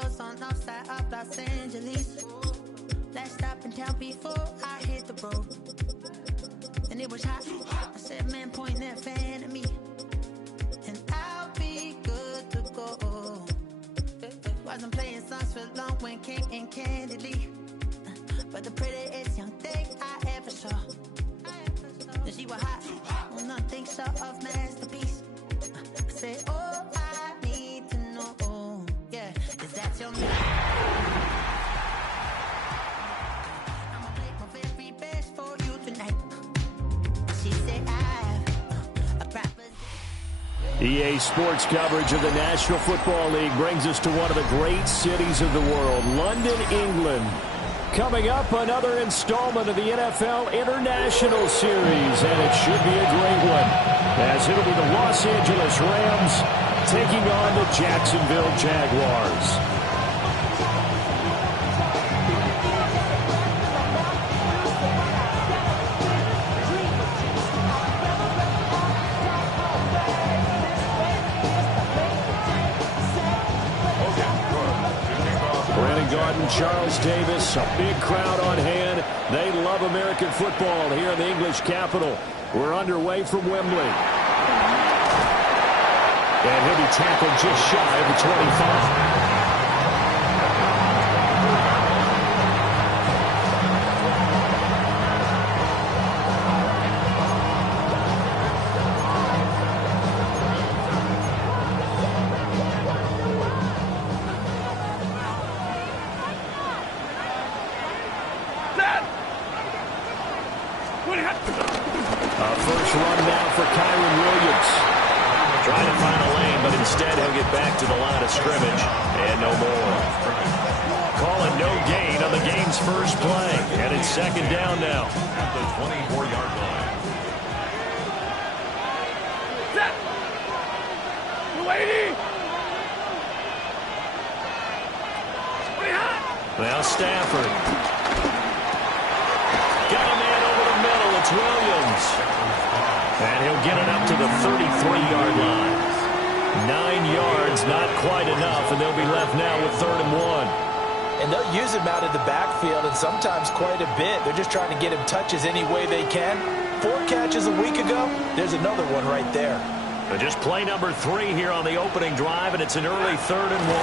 stores on outside of Los Angeles. Last stop in town before I hit the road. And it was hot. I said, man, point that fan at me. And I'll be good to go. Wasn't playing songs for long when King and Candidly. But the prettiest young thing I ever saw. And she was hot. Oh, nothing short of masterpiece. I said, oh, I need to know. Yeah, is that your name? I'ma play my very best for you tonight. She said, I proper. EA Sports coverage of the National Football League brings us to one of the great cities of the world, London, England. Coming up, another installment of the NFL International Series, and it should be a great one, as it'll be the Los Angeles Rams taking on the Jacksonville Jaguars. Charles Davis, a big crowd on hand. They love American football here in the English capital. We're underway from Wembley. And he'll be tackled just shy of the 25. First run now for Kyron Williams. Trying to find a lane, but instead he'll get back to the line of scrimmage. And no more. Calling no gain on the game's first play. And it's second down now. At the 24-yard line. Set! Lady! Now Stafford. Got a man over the middle. It's Williams. And he'll get it up to the 33-yard line. 9 yards, not quite enough, and they'll be left now with 3rd and 1. And they'll use him out of the backfield, and sometimes quite a bit. They're just trying to get him touches any way they can. 4 catches a week ago. There's another one right there. Just play number 3 here on the opening drive, and it's an early 3rd and 1.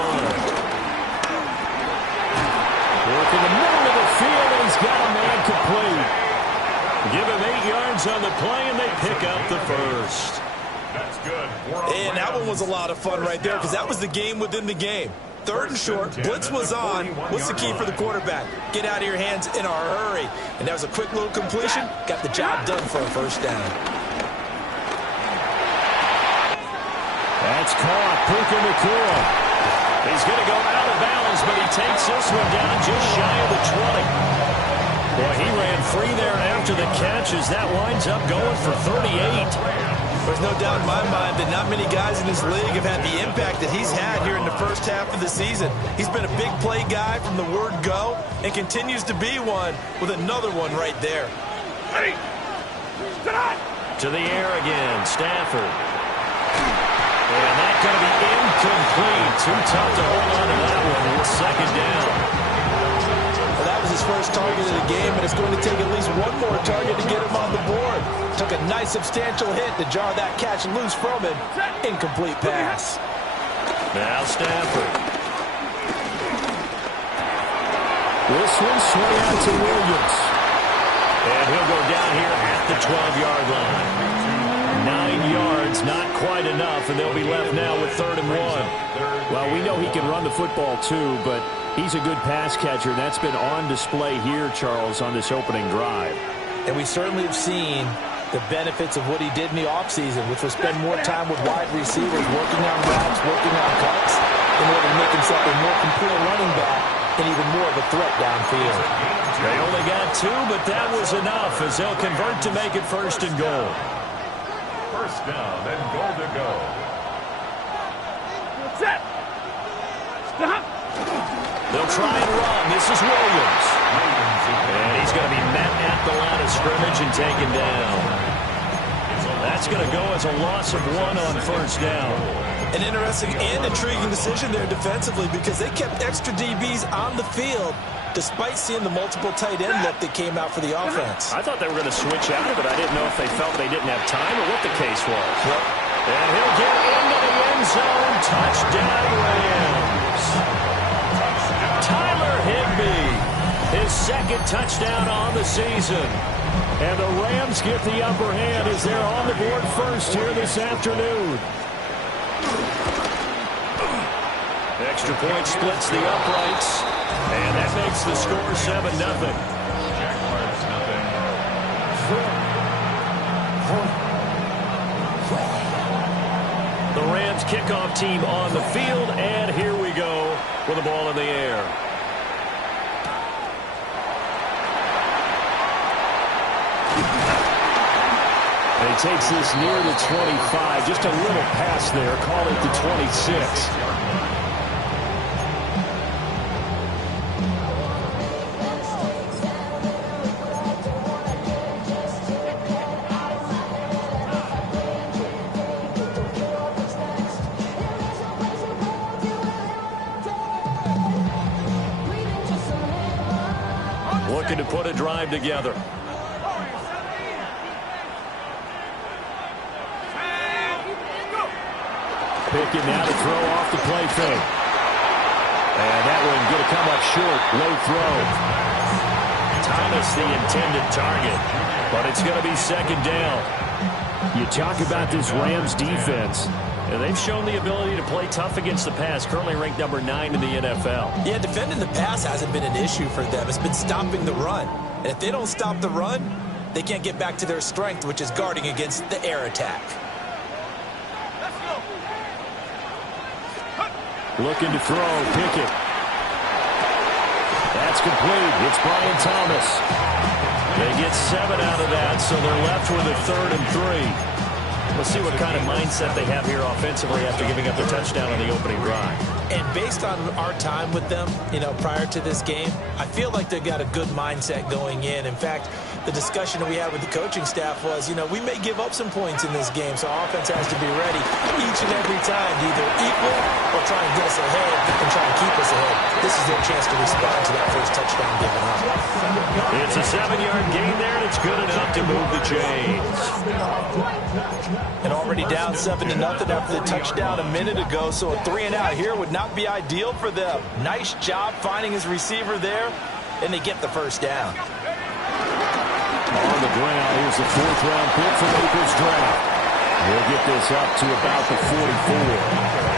Work in the middle of the field, and he's got a man complete. Give him 8 yards on the play, and they pick up the first. That's good. And that one was a lot of fun right there because that was the game within the game. 3rd and short, blitz was on. What's the key for the quarterback? Get out of your hands in a hurry. And that was a quick little completion. Got the job done for a first down. That's caught. Puka Nacua. He's going to go out of bounds, but he takes this one down just shy of the 20. Boy, he ran free there after the catches. That winds up going for 38. There's no doubt in my mind that not many guys in this league have had the impact that he's had here in the first half of the season. He's been a big play guy from the word go and continues to be one with another one right there. To the air again, Stafford. And that's going to be incomplete. Too tough to hold on to that one. It's 2nd down. That was his first target of the game, and it's going to take at least one more target to get him on the board. Took a nice substantial hit to jar that catch loose from him. Incomplete pass. Now Stafford. This one swung out to Williams. And he'll go down here at the 12-yard line. 9 yards, not quite enough, and they'll be left now with 3rd and 1. Well, we know he can run the football too, but he's a good pass catcher, and that's been on display here, Charles, on this opening drive. And we certainly have seen the benefits of what he did in the offseason, which was spend more time with wide receivers, working on routes, working on cuts, in order to make himself a more complete running back and even more of a threat downfield. They only got 2, but that was enough as they'll convert to make it 1st and goal. First down and goal to go. Set. Stop. They'll try and run. This is Williams. And he's going to be met at the line of scrimmage and taken down. That's that's going to go as a loss of 1 on first down. An interesting and intriguing decision there defensively because they kept extra DBs on the field despite seeing the multiple tight end look that came out for the offense. I thought they were going to switch out of it. I didn't know if they felt they didn't have time or what the case was. Yep. And he'll get into the end zone. Touchdown, Rams. Tyler Higbee, his second touchdown on the season. And the Rams get the upper hand as they're on the board first here this afternoon. Extra point splits the uprights, and that makes the score 7-0. Jaguars, nothing. The Rams kickoff team on the field, and here we go with the ball in the air. And he takes this near the 25, just a little pass there, call it the 26. Looking to put a drive together. Picking now to throw off the play fake. And that one going to come up short. Low throw. Thomas the intended target. But it's going to be second down. You talk about this Rams defense. And they've shown the ability to play tough against the pass. Currently ranked number 9 in the NFL. Yeah, defending the pass hasn't been an issue for them. It's been stopping the run. And if they don't stop the run, they can't get back to their strength, which is guarding against the air attack. Looking to throw. Pickett. That's complete. It's Brian Thomas. They get 7 out of that, so they're left with a 3rd and 3. Let's see what kind of mindset they have here offensively after giving up a touchdown on the opening drive. And based on our time with them, prior to this game, I feel like they've got a good mindset going in. In fact, the discussion that we had with the coaching staff was, we may give up some points in this game, so offense has to be ready each and every time to either equal or try and get us ahead and try and keep us ahead. This is their chance to respond to that first touchdown given up. It's a 7-yard gain there, and it's good enough to move the chains. And already down 7-0 after the touchdown a minute ago, so a 3-and-out here would not be ideal for them. Nice job finding his receiver there, and they get the first down. On the ground, here's the 4th-round pick from April's draft. We'll get this up to about the 44.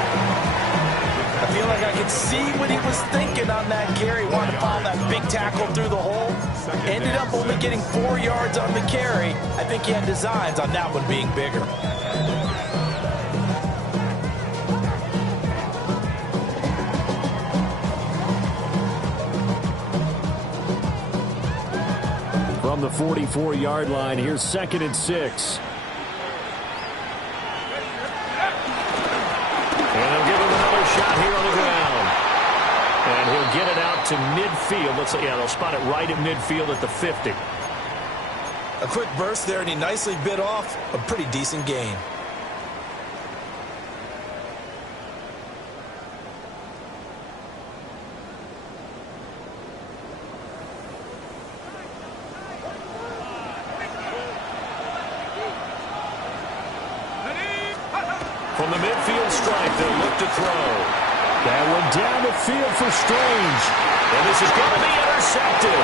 I feel like I could see what he was thinking on that carry. Wanted to follow that big tackle through the hole. Ended up only getting 4 yards on the carry. I think he had designs on that one being bigger. From the 44-yard line, here's 2nd and 6. And they'll give him another shot here on the ground. And he'll get it out to midfield. They'll spot it right at midfield at the 50. A quick burst there, and he nicely bit off a pretty decent gain. From the midfield stripe, they'll look to throw. That one down the field for Strange. And this is going to be intercepted.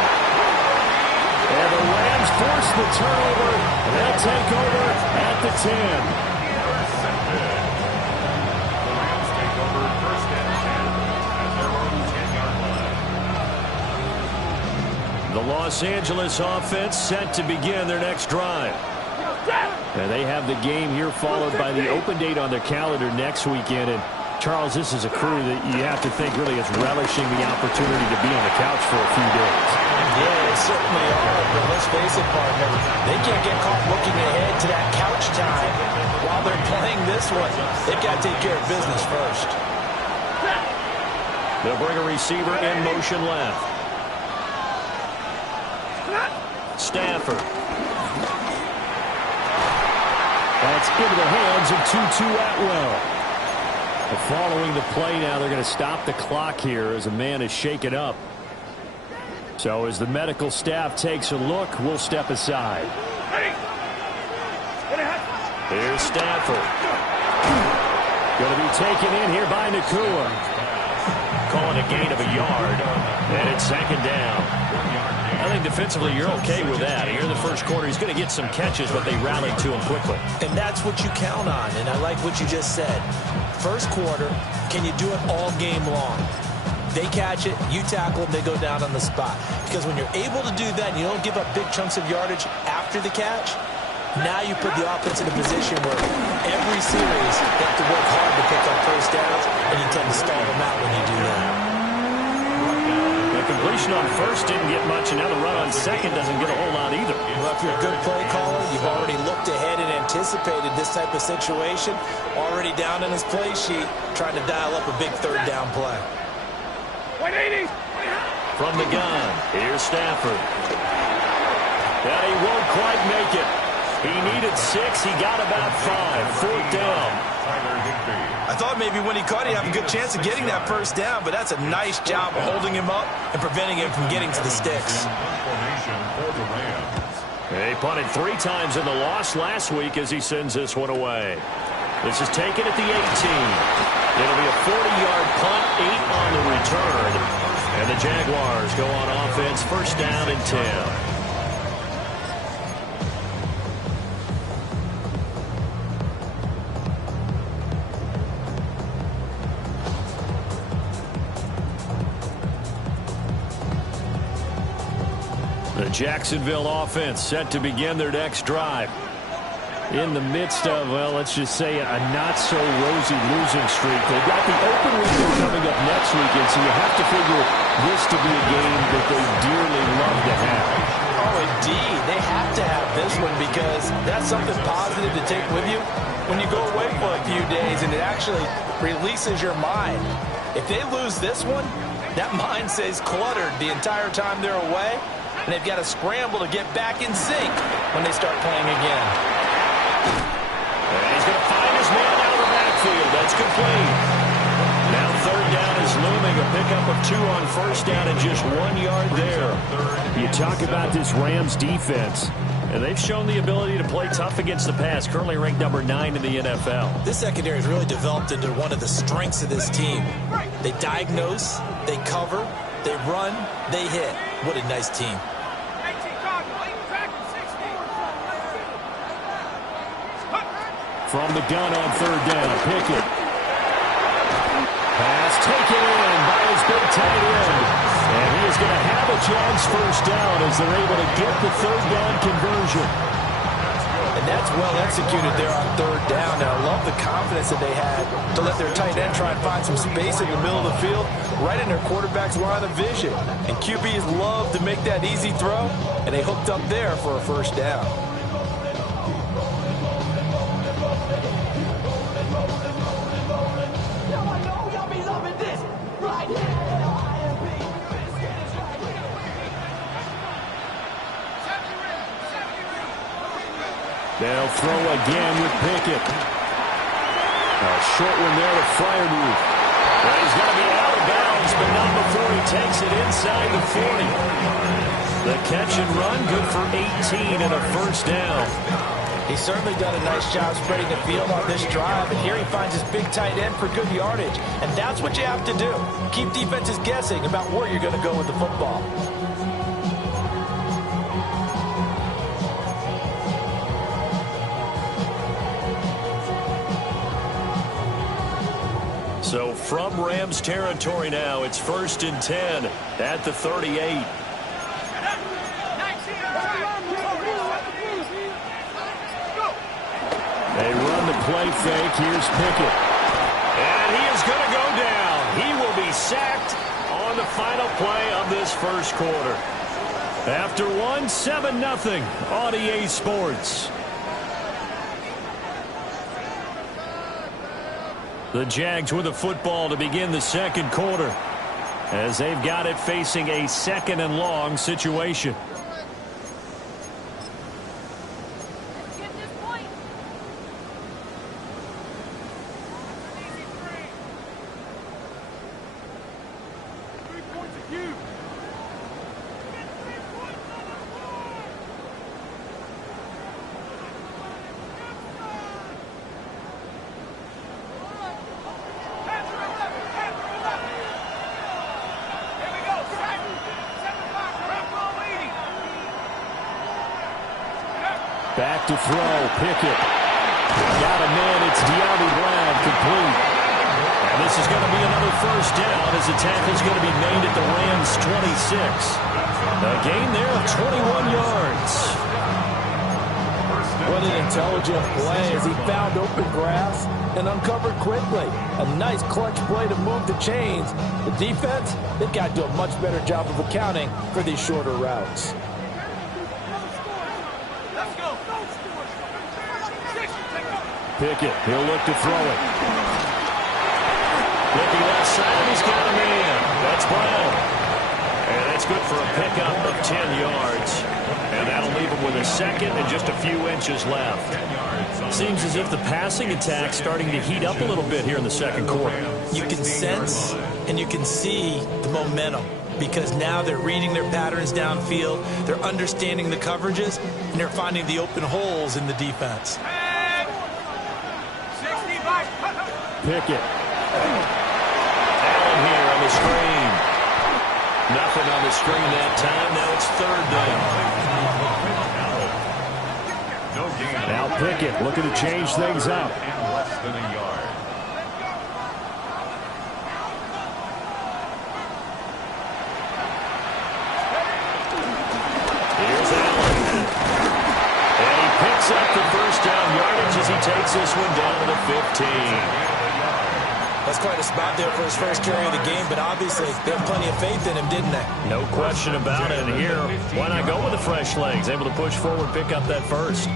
And the Rams force the turnover. They'll take over at the 10. The Rams take over 1st and 10 at their own 10-yard line. The Los Angeles offense set to begin their next drive. And they have the game here followed by the open date on their calendar next weekend. And Charles, this is a crew that you have to think really is relishing the opportunity to be on the couch for a few days. Yeah, they certainly are. But let's face it, partner, they can't get caught looking ahead to that couch time while they're playing this one. They've got to take care of business first. They'll bring a receiver in motion left. Stafford. That's into the hands of Tutu Atwell. Following the play now, they're going to stop the clock here as a man is shaken up. So as the medical staff takes a look, we'll step aside. Here's Stafford. Going to be taken in here by Nakua. Calling a gain of a yard. And it's second down. I think defensively you're okay with that. Here in the first quarter, he's going to get some catches, but they rallied to him quickly. And that's what you count on, and I like what you just said. First quarter, can you do it all game long? They catch it, you tackle them, they go down on the spot. Because when you're able to do that and you don't give up big chunks of yardage after the catch, now you put the offense in a position where every series they have to work hard to pick up first downs, and you tend to stall them out when you do that. The completion on first didn't get much, and now the run on second doesn't get a whole lot either. Well, if you're a good play caller, you've already looked ahead and anticipated this type of situation, already down in his play sheet, trying to dial up a big third down play. 180. From the gun, here's Stafford. And he won't quite make it. He needed 6. He got about 5. Fourth down. I thought maybe when he caught it, he'd have a good chance of getting that first down, but that's a nice job of holding him up and preventing him from getting to the sticks. He punted 3 times in the loss last week as he sends this one away. This is taken at the 18. It'll be a 40-yard punt, 8 on the return. And the Jaguars go on offense, first down and 10. The Jacksonville offense set to begin their next drive. In the midst of, well, let's just say a not-so-rosy losing streak. They've got the open weekend coming up next weekend, so you have to figure this to be a game that they dearly love to have. Oh, indeed. They have to have this one because that's something positive to take with you when you go away for a few days, and it actually releases your mind. If they lose this one, that mind stays cluttered the entire time they're away, and they've got to scramble to get back in sync when they start playing again. And he's going to find his man out of the backfield. That's complete. Now third down is looming. A pickup of 2 on first down and just 1 yard there. You talk about this Rams defense, and they've shown the ability to play tough against the pass, currently ranked number 9 in the NFL. This secondary has really developed into one of the strengths of this team. They diagnose, they cover, they run, they hit. What a nice team. From the gun on third down, Pickett. Pass taken in by his big tight end. And he is going to have a Jags first down as they're able to get the third down conversion. And that's well executed there on third down. And I love the confidence that they had to let their tight end try and find some space in the middle of the field, right in their quarterback's line of vision. And QBs love to make that easy throw, and they hooked up there for a first down. They'll throw again with Pickett. A short one there to Freiermuth. Well, he's going to be out of bounds, but not before he takes it inside the 40. The catch and run, good for 18 and a first down. He's certainly done a nice job spreading the field on this drive, and here he finds his big tight end for good yardage. And that's what you have to do. Keep defenses guessing about where you're going to go with the football. So from Rams territory now, it's first and 10 at the 38. They run the play fake. Here's Pickett. And he is going to go down. He will be sacked on the final play of this first quarter. After 7-0 on EA Sports. The Jags with the football to begin the second quarter as they've got it facing a second and long situation. Back to throw. Pickett. Got a man. It's De'Ami Brown. Complete. And this is going to be another first down as the tackle's going to be made at the Rams' 26. A gain there of 21 yards. What an intelligent play as he found open grass and uncovered quickly. A nice clutch play to move the chains. The defense, they've got to do a much better job of accounting for these shorter routes. Pickett, he'll look to throw it. Looking left side, he's got a man. That's Brown. And that's good for a pickup of 10 yards. And that'll leave him with a second and just a few inches left. Seems as if the passing attack's starting to heat up a little bit here in the second quarter. You can sense and you can see the momentum because now they're reading their patterns downfield, they're understanding the coverages, and they're finding the open holes in the defense. Pickett. Allen here on the screen. Nothing on the screen that time. Now it's third down. Now Pickett looking to change things up. Less than a yard. Here's Allen. And he picks up the first down yardage as he takes this one down to the 15. That's quite a spot there for his first carry of the game, but obviously they have plenty of faith in him, didn't they? No question about it. And here, why not go with the fresh legs? Able to push forward, pick up that first.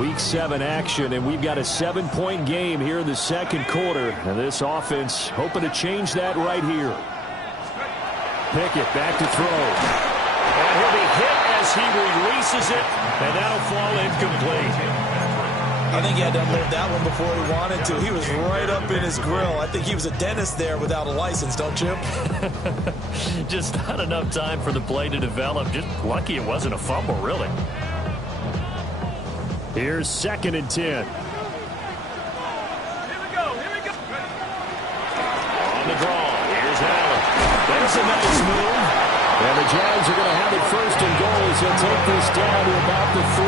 Week 7 action, and we've got a 7-point game here in the second quarter. And this offense hoping to change that right here. Pickett back to throw. And he'll be hit as he releases it, and that'll fall incomplete. I think he had to unload that one before he wanted to. He was right up in his grill. I think he was a dentist there without a license, don't you? Just not enough time for the play to develop. Just lucky it wasn't a fumble, really. Here's 2nd and 10. Here we go. On the draw, here's Allen. That's a nice move. And the Jags are going to have it first and goal as they'll take this down to about the 3.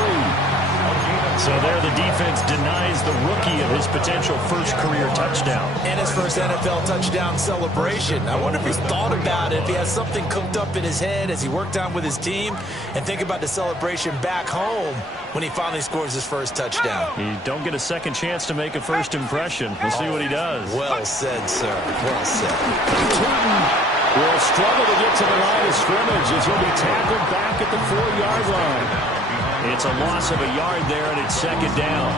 So there the defense denies the rookie of his potential first career touchdown. And his first NFL touchdown celebration. I wonder if he's thought about it, if he has something cooked up in his head as he worked on with his team, and think about the celebration back home when he finally scores his first touchdown. You don't get a second chance to make a first impression. We'll see what he does. Well said, sir. Well said. Tootin will struggle to get to the line of scrimmage as he'll be tackled back at the 4-yard line. It's a loss of a yard there, and it's second down.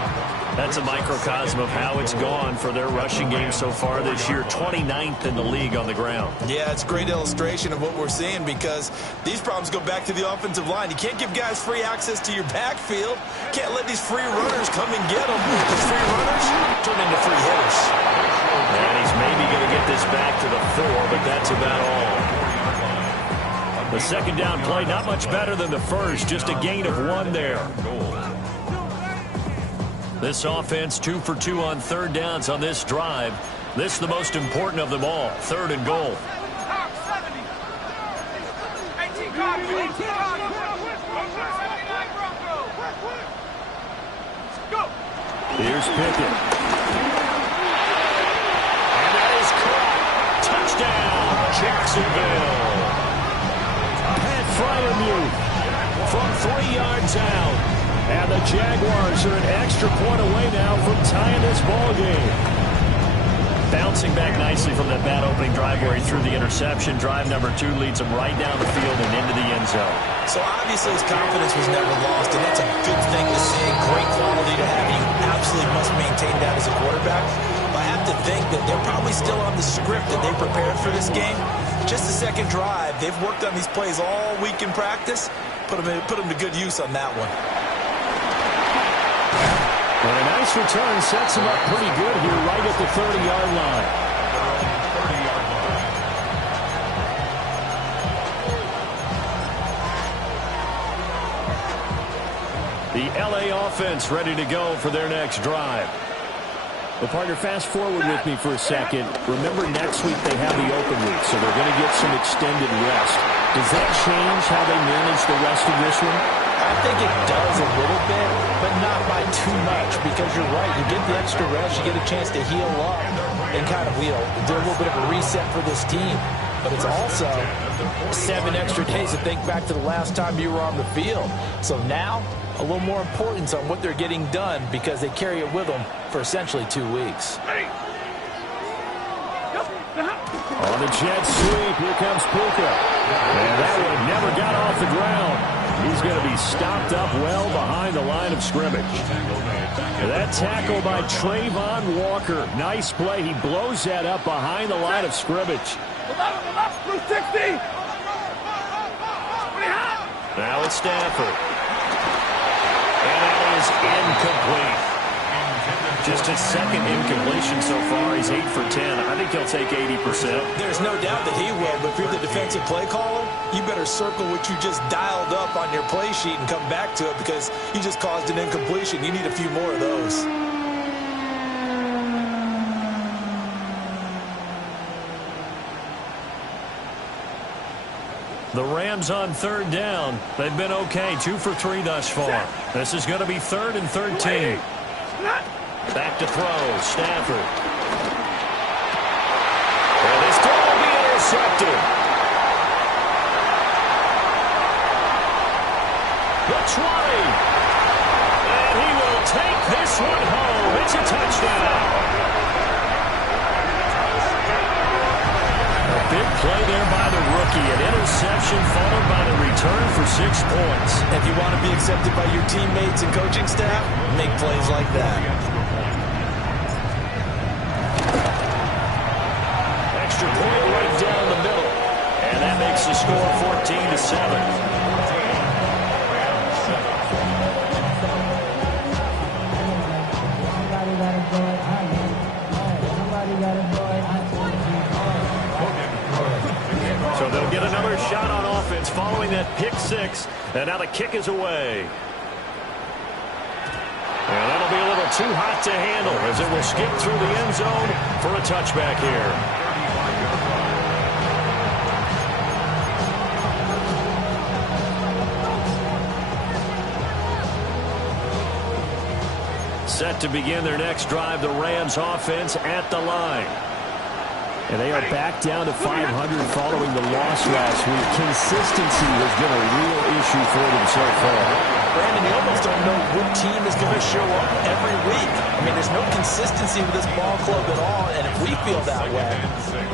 That's a microcosm of how it's gone for their rushing game so far this year. 29th in the league on the ground. Yeah, it's a great illustration of what we're seeing because these problems go back to the offensive line. You can't give guys free access to your backfield. Can't let these free runners come and get them. These free runners turn into free hitters. And he's maybe going to get this back to the 4, but that's about all. The second down play, not much better than the first, just a gain of 1 there. This offense 2 for 2 on third downs on this drive. This is the most important of them all, 3rd and goal. Here's Pickett. And that is caught. Touchdown, Jacksonville. Fryermuth from 3 yards out. And the Jaguars are an extra point away now from tying this ball game. Bouncing back nicely from that bad opening drive where he threw the interception. Drive number 2 leads him right down the field and into the end zone. So obviously his confidence was never lost, and that's a good thing to see. Great quality to have. You absolutely must maintain that as a quarterback. But I have to think that they're probably still on the script that they prepared for this game. Just the second drive. They've worked on these plays all week in practice. Put them to good use on that one. And a nice return sets him up pretty good here right at the 30-yard line. The LA offense ready to go for their next drive. Well, partner, fast forward with me for a second. Remember, next week they have the open week, so they're going to get some extended rest. Does that change how they manage the rest of this one? I think it does a little bit, but not by too much, because you're right. You get the extra rest, you get a chance to heal up and kind of, do a little bit of a reset for this team. But it's also 7 extra days to think back to the last time you were on the field. So now, a little more importance on what they're getting done because they carry it with them for essentially 2 weeks. On the jet sweep, here comes Puka. And that one never got off the ground. He's going to be stopped up well behind the line of scrimmage. That tackle by Trayvon Walker. Nice play. He blows that up behind the line of scrimmage. Now it's Stafford. And that is incomplete. Just his second incompletion so far. He's 8 for 10. I think he'll take 80%. There's no doubt that he will, but if you're the defensive play caller, you better circle what you just dialed up on your play sheet and come back to it because you just caused an incompletion. You need a few more of those. The Rams on third down. They've been okay. 2 for 3 thus far. This is going to be 3rd and 13. Back to throw. Stafford. And this ball will be intercepted. The 20. And he will take this one home. It's a touchdown. Big play there by the rookie. An interception followed by the return for 6 points. If you want to be accepted by your teammates and coaching staff, make plays like that. Extra point right down the middle. And that makes the score 14-7. So they'll get another shot on offense following that pick 6. And now the kick is away. And that'll be a little too hot to handle as it will skip through the end zone for a touchback here. Set to begin their next drive, the Rams offense at the line. And they are back down to 500 following the loss last week. Consistency has been a real issue for them so far. Brandon, you almost don't know what team is going to show up every week. I mean, there's no consistency with this ball club at all, and if we feel that way,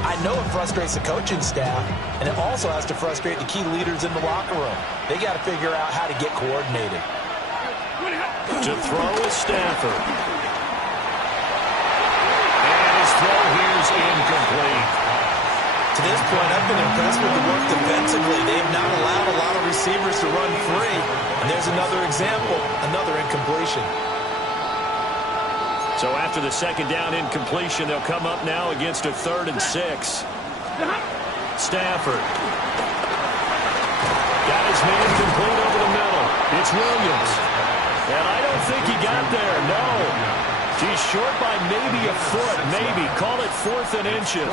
I know it frustrates the coaching staff, and it also has to frustrate the key leaders in the locker room. They got to figure out how to get coordinated. To throw is Stafford. Throw here's incomplete. To this point, I've been impressed with the work defensively. They have not allowed a lot of receivers to run free. And there's another example, another incompletion. So after the second down incompletion, they'll come up now against a 3rd and 6. Stafford. Got his man complete over the middle. It's Williams. And I don't think he got there, no. He's short by maybe a foot, maybe. Call it 4th and inches.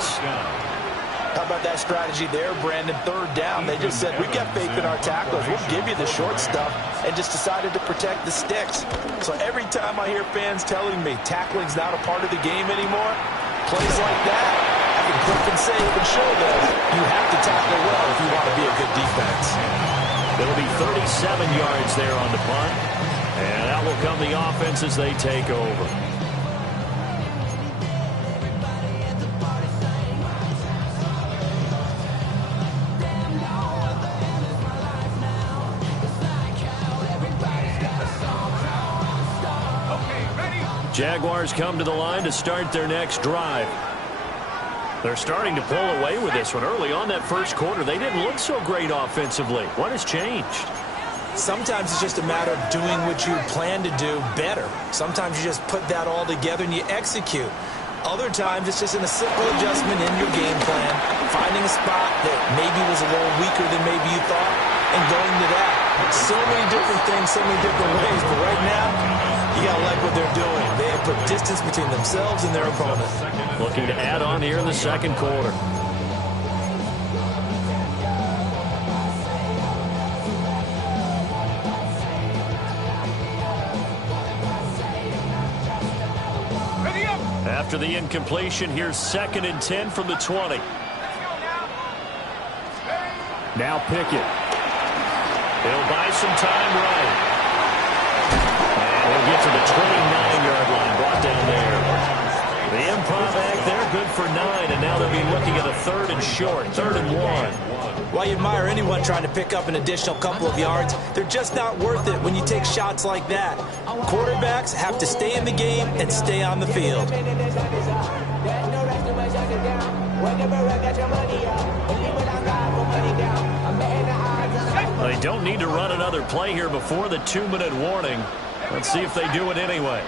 How about that strategy there, Brandon? 3rd down. They just said, we've got faith in our tacklers. We'll give you the short stuff, and just decided to protect the sticks. So every time I hear fans telling me tackling's not a part of the game anymore, plays like that, I can clip and save and show them you have to tackle well if you want to be a good defense. It'll be 37 yards there on the punt. And out will come the offense as they take over. Jaguars come to the line to start their next drive. They're starting to pull away with this one. Early on that first quarter, they didn't look so great offensively. What has changed? Sometimes it's just a matter of doing what you plan to do better. Sometimes you just put that all together and you execute. Other times it's just in a simple adjustment in your game plan, finding a spot that maybe was a little weaker than maybe you thought, and going to that. So many different things, so many different ways, but right now, you got to like what they're doing. They have put distance between themselves and their opponent. Looking to add on here in the second quarter. After the incompletion, here's 2nd and 10 from the 20. Now Pickett. He'll buy some time right. And we'll get to the 29-yard line, brought down there. The improv act there, good for 9, and now they'll be looking at a 3rd and short, 3rd and 1. While you admire anyone trying to pick up an additional couple of yards, they're just not worth it when you take shots like that. Quarterbacks have to stay in the game and stay on the field. They don't need to run another play here before the 2-minute warning. Let's see if they do it anyway.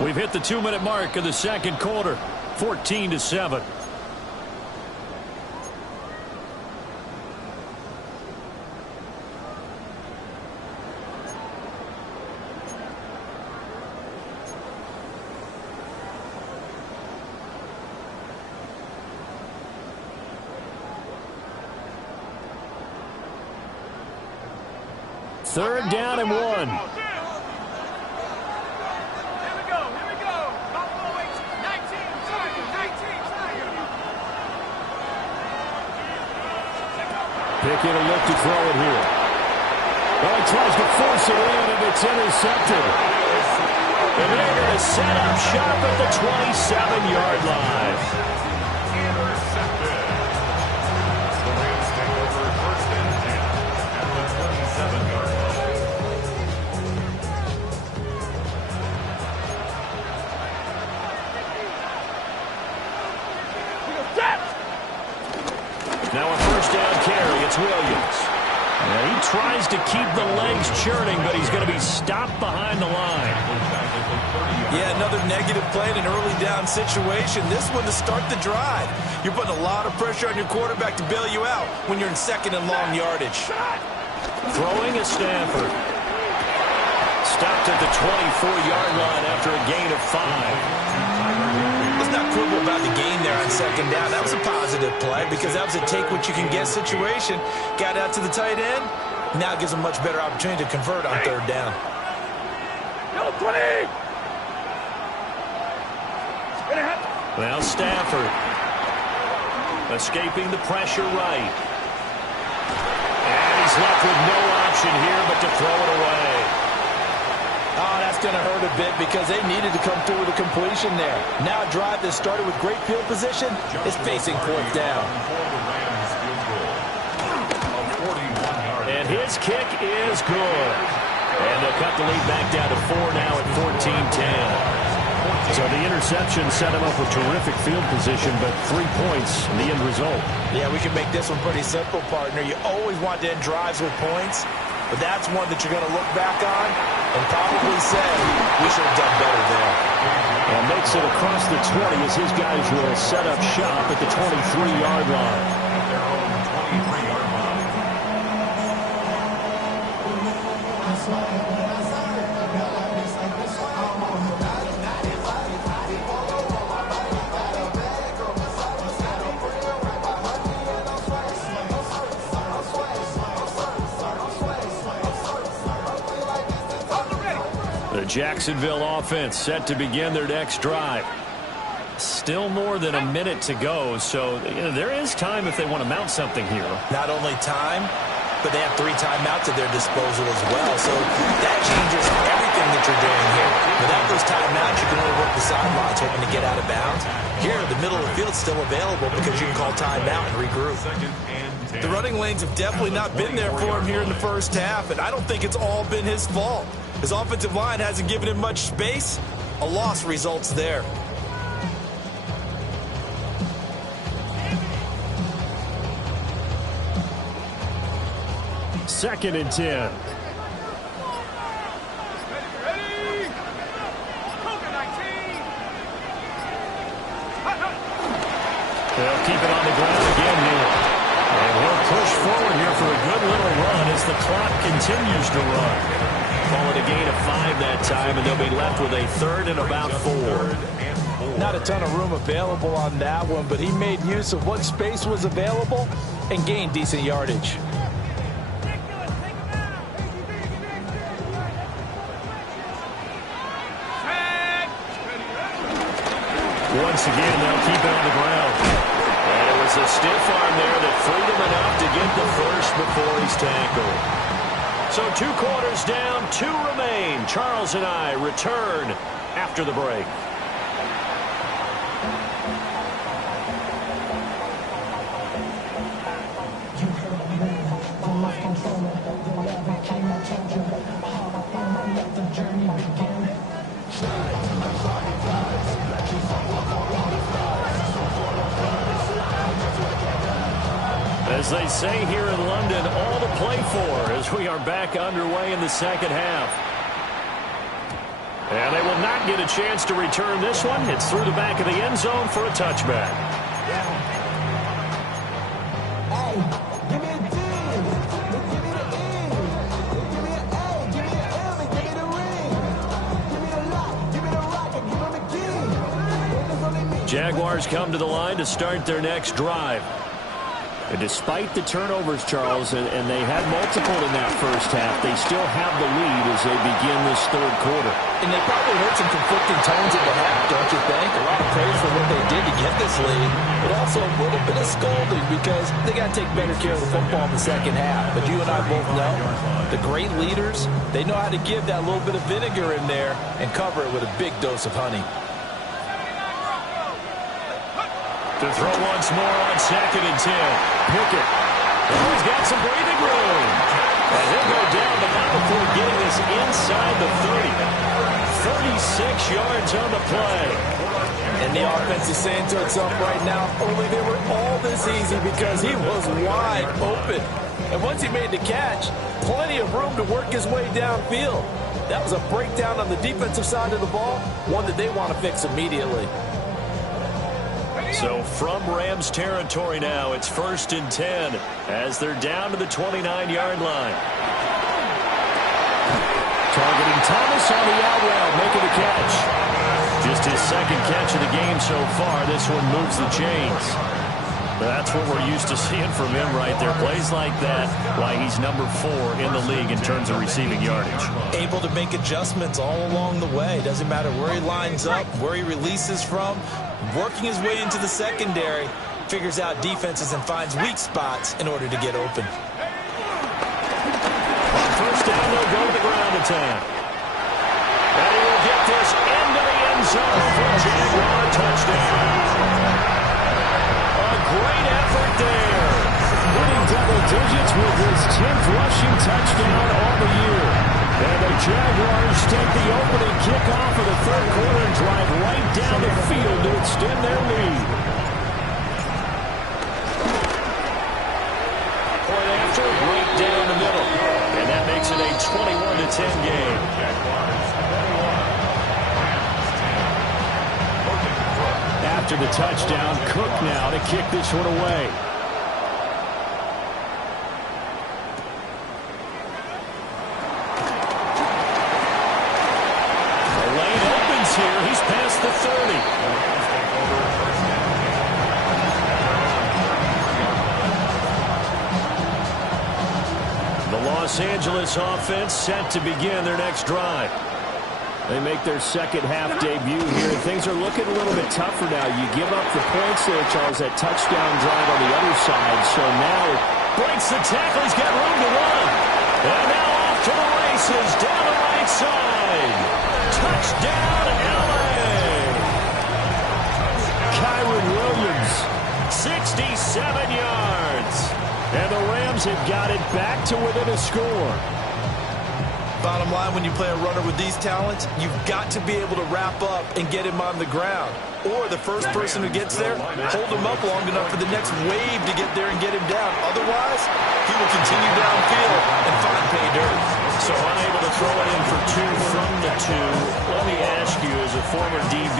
We've hit the 2-minute mark of the second quarter, 14-7. Third down and 1. Pickett will look to throw it here. Well, he tries to force it in, and it's intercepted. And they're going to set up shop at the 27-yard line. Intercepted. The Rams take over 1st and 10 at the 27-yard line. Now a 1st down carry. It's Williams. And he tries to keep the legs churning, but he's going to be stopped behind the line. Yeah, another negative play in an early down situation. This one to start the drive. You're putting a lot of pressure on your quarterback to bail you out when you're in 2nd and long yardage. Throwing is Stanford. Stopped at the 24-yard line after a gain of 5. Let's not quibble about the game there on 2nd down. That was a positive play because that was a take-what-you-can-get situation. Got out to the tight end. Now it gives them a much better opportunity to convert on 3rd down. Well, Stafford escaping the pressure right. And he's left with no option here but to throw it away. Oh, that's going to hurt a bit because they needed to come through with a completion there. Now a drive that started with great field position is facing 4th down. And his kick is good. And they'll cut the lead back down to 4 now at 14-10. So the interception set him up with terrific field position, but 3 points in the end result. Yeah, we can make this one pretty simple, partner. You always want to end drives with points, but that's one that you're going to look back on and probably say, we should have done better there. And makes it across the 20 as his guys will set up shop at the 23-yard line. At their own 23-yard line. The Jacksonville offense set to begin their next drive. Still more than a minute to go, so there is time if they want to mount something here. Not only time, but they have 3 timeouts at their disposal as well, so that changes everything that you're doing here. Without those timeouts, you can only work the sidelines hoping to get out of bounds. Here, the middle of the field is still available because you can call timeout and regroup. The running lanes have definitely not been there for him here in the first half, and I don't think it's all been his fault. His offensive line hasn't given him much space. A loss results there. Second and 10. They'll keep it on the ground again here. And we'll push forward here for a good little run as the clock continues to run. Call it a gain of 5 that time, and they'll be left with a 3rd and about 4. Not a ton of room available on that one, but he made use of what space was available and gained decent yardage. Once again, they'll keep it on the ground. And it was a stiff arm there that freed him enough to get the first before he's tackled. So 2 quarters down, 2 remain. Charles and I return after the break. As they say here in London, all to play for as we are back underway in the second half. And they will not get a chance to return this one. It's through the back of the end zone for a touchback. Jaguars come to the line to start their next drive. And despite the turnovers, Charles, and they had multiple in that first half, they still have the lead as they begin this 3rd quarter. And they probably heard some conflicting tones at the half, don't you think? A lot of praise for what they did to get this lead, but also a little bit of scolding because they got to take better care of the football in the second half. But you and I both know the great leaders, they know how to give that little bit of vinegar in there and cover it with a big dose of honey. To throw once more on 2nd and 10. Pickett. Oh, he's got some breathing room. And he'll go down, but not before getting this inside the 30. 36 yards on the play. And the offense is saying to itself right now, only they were all this easy because he was wide open. And once he made the catch, plenty of room to work his way downfield. That was a breakdown on the defensive side of the ball, one that they want to fix immediately. So from Rams territory now, it's 1st and 10 as they're down to the 29-yard line. Targeting Thomas on the out route, making the catch. Just his 2nd catch of the game so far. This one moves the chains. That's what we're used to seeing from him right there. Plays like that, why he's number 4 in the league in terms of receiving yardage. Able to make adjustments all along the way. Doesn't matter where he lines up, where he releases from. Working his way into the secondary, figures out defenses and finds weak spots in order to get open. On 1st down, they'll go to the ground attack. And he will get this into the end zone for a Jaguar touchdown. A great effort there. Winning double digits with his 10th rushing touchdown on the year. And the Jaguars take the opening kickoff of the 3rd quarter and drive right down the field to extend their lead. Point after, right down the middle. And that makes it a 21-10 game. After the touchdown, Cook now to kick this one away. Here, he's past the 30. The Los Angeles offense set to begin their next drive. They make their second half debut here, and things are looking a little bit tougher now. You give up the points there, Charles, that touchdown drive on the other side. So now breaks the tackle. He's got room to run. And now off to the races down the right side. Touchdown, L.A. Kyron Williams, 67 yards. And the Rams have got it back to within a score. Bottom line, when you play a runner with these talents, you've got to be able to wrap up and get him on the ground. Or the first person who gets there, hold him up long enough for the next wave to get there and get him down. Otherwise, he will continue downfield and find pay dirt. So unable to throw it in for 2 from the 2, let me ask you, as a former DB,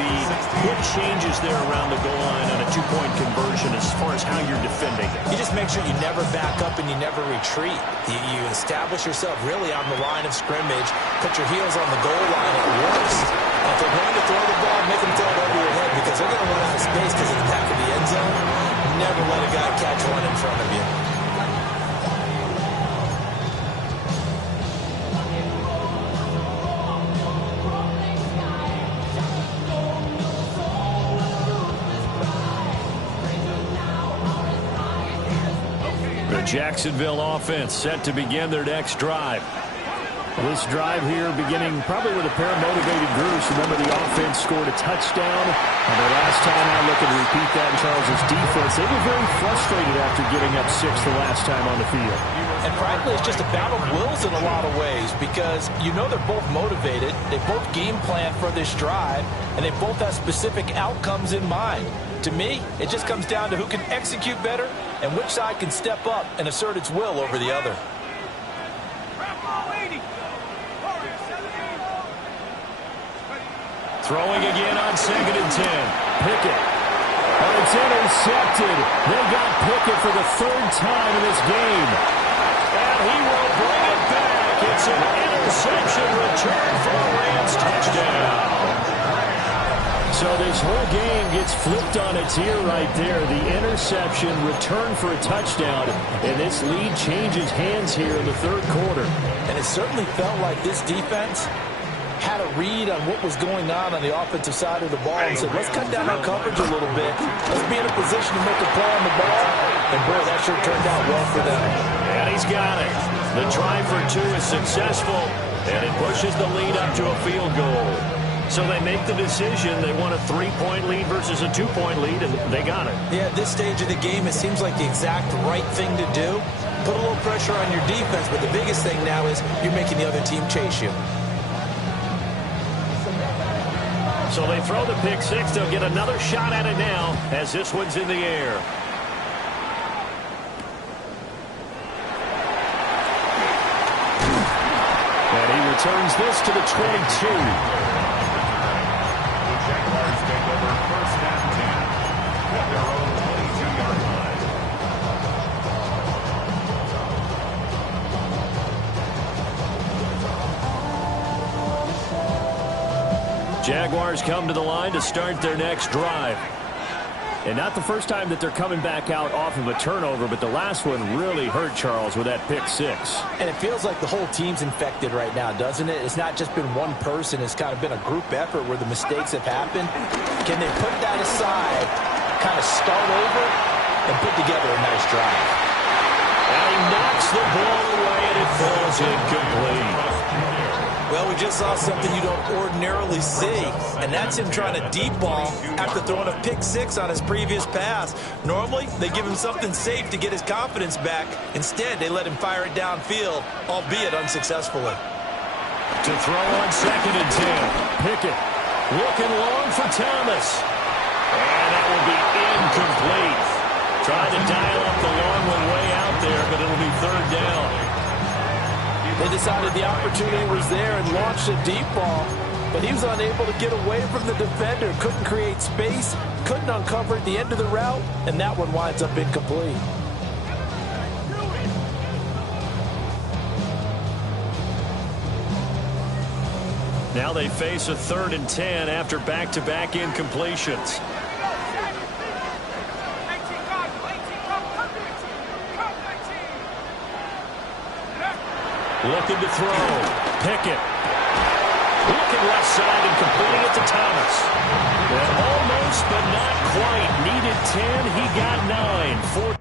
what changes there around the goal line on a two-point conversion as far as how you're defending it? You just make sure you never back up and you never retreat. You establish yourself really on the line of scrimmage, put your heels on the goal line at worst. And if they're going to throw the ball, make them throw it over your head because they're going to run out of space because of the back of the end zone. Never let a guy catch one in front of you. The Jacksonville offense set to begin their next drive. This drive here beginning probably with a pair of motivated groups. Remember, the offense scored a touchdown. And the last time out, looking to repeat that in Charles' defense, they were very frustrated after giving up 6 the last time on the field. And frankly, it's just a battle of wills in a lot of ways because you know they're both motivated. They both game plan for this drive, and they both have specific outcomes in mind. To me, it just comes down to who can execute better and which side can step up and assert its will over the other. Throwing again on 2nd and 10. Pickett. And it's intercepted. They got Pickett for the 3rd time in this game. And he will bring it back. It's an interception return for a Rams touchdown. So this whole game gets flipped on its ear right there. The interception return for a touchdown. And this lead changes hands here in the 3rd quarter. And it certainly felt like this defense had a read on what was going on the offensive side of the ball and said, let's cut down our coverage a little bit. Let's be in a position to make a play on the ball. And, boy, that sure turned out well for them. And he's got it. The try for 2 is successful, and it pushes the lead up to a field goal. So they make the decision. They want a 3-point lead versus a 2-point lead, and they got it. Yeah, at this stage of the game, it seems like the exact right thing to do. Put a little pressure on your defense, but the biggest thing now is you're making the other team chase you. So they throw the pick 6. They'll get another shot at it now as this one's in the air. And he returns this to the 22. The Jaguars take over 1st and 10 at their own 22-yard line. Jaguars come to the line to start their next drive. And not the first time that they're coming back out off of a turnover, but the last one really hurt Charles with that pick 6. And it feels like the whole team's infected right now, doesn't it? It's not just been one person. It's kind of been a group effort where the mistakes have happened. Can they put that aside, kind of start over, and put together a nice drive? And he knocks the ball away, and it falls incomplete. Well, we just saw something you don't ordinarily see, and that's him trying to deep ball after throwing a pick 6 on his previous pass. Normally, they give him something safe to get his confidence back. Instead, they let him fire it downfield, albeit unsuccessfully. To throw on 2nd and 10. Pickett looking long for Thomas. And that will be incomplete. Trying to dial up the long one way out there, but it'll be 3rd down. They decided the opportunity was there and launched a deep ball, but he was unable to get away from the defender, couldn't create space, couldn't uncover at the end of the route, and that one winds up incomplete. Now they face a 3rd and 10 after back-to-back incompletions. Looking to throw. Pickett. Looking left side and completing it to Thomas. And almost, but not quite. Needed 10. He got 9. 4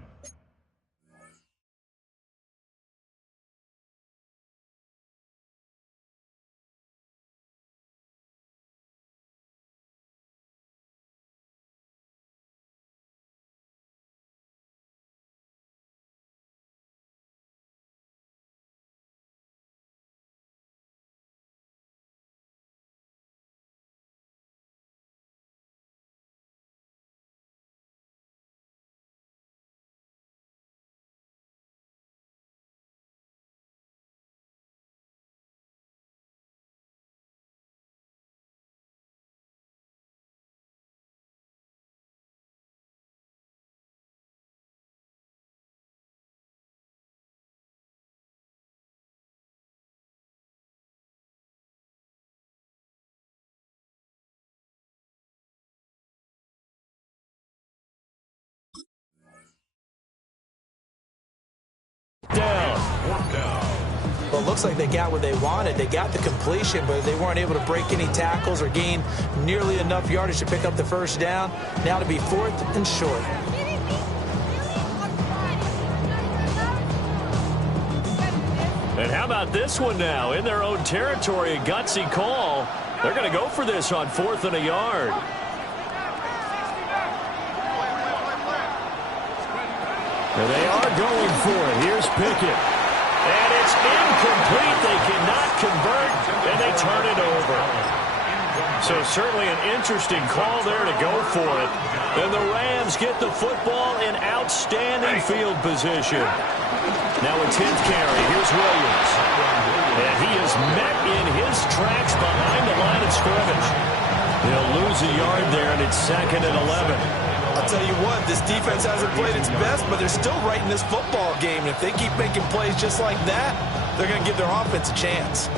Well, it looks like they got what they wanted. They got the completion, but they weren't able to break any tackles or gain nearly enough yardage to pick up the first down. Now to be 4th and short. And how about this one now? In their own territory, a gutsy call. They're going to go for this on 4th and a yard. And they are going for it. Here's Pickett. And it's incomplete. They cannot convert, and they turn it over. So certainly an interesting call there to go for it. And the Rams get the football in outstanding field position. Now a 10th carry. Here's Williams. And he is met in his tracks behind the line of scrimmage. They'll lose a yard there, and it's 2nd and 11. I'll tell you what, this defense hasn't played its best, but they're still right in this football game. And if they keep making plays just like that, they're going to give their offense a chance.